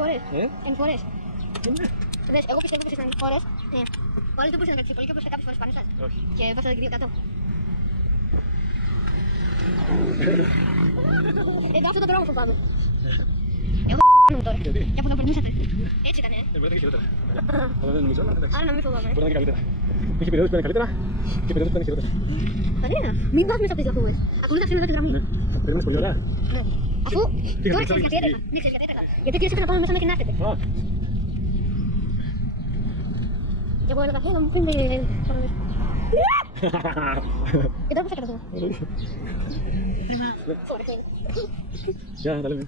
φορές. Εν φορές. Δες, εγώ πιστεύω πως ήσταν φορές. Όλοι το μπορούσαν να πολύ και όπως κάποιες φορές πάνω σας. Όχι. Και βάσατε και 2 κάτω. Αυτό το δρόμο φοβάμαι. Εγώ πιστεύω πάνω μου τώρα. Γιατί? Και από εδώ περνούσατε. Έτσι ήτανε. Μπορεί να είναι και χειρότερα. Αλλά δεν νομίζω, αλλά εντάξει. Άρα να μην φοβάμαι. Μπορεί να είναι και καλύτερα. Έχει περιόδους που είναι καλύτερα και περιόδους που είναι χειρότερα. Κανένα. Μην πας μέσα από τις γραμμές. Ακολούθα αυτήν εδώ τη γραμμή. Περιμένεις πολύ ωραία. Ναι. Αφού Πήγα τώρα να ξέρεις καταλήξεις γιατί έτρεχα. Μην ξέρεις γιατί έτρεχα. Γιατί κύριε να πάμε μέσα μέχρι να έρθετε. Α, Και εγώ έλεγα να μου πίνετε πάνω μέσα. Και τώρα πώς έκανα αυτό. Γεια, τα λέμε.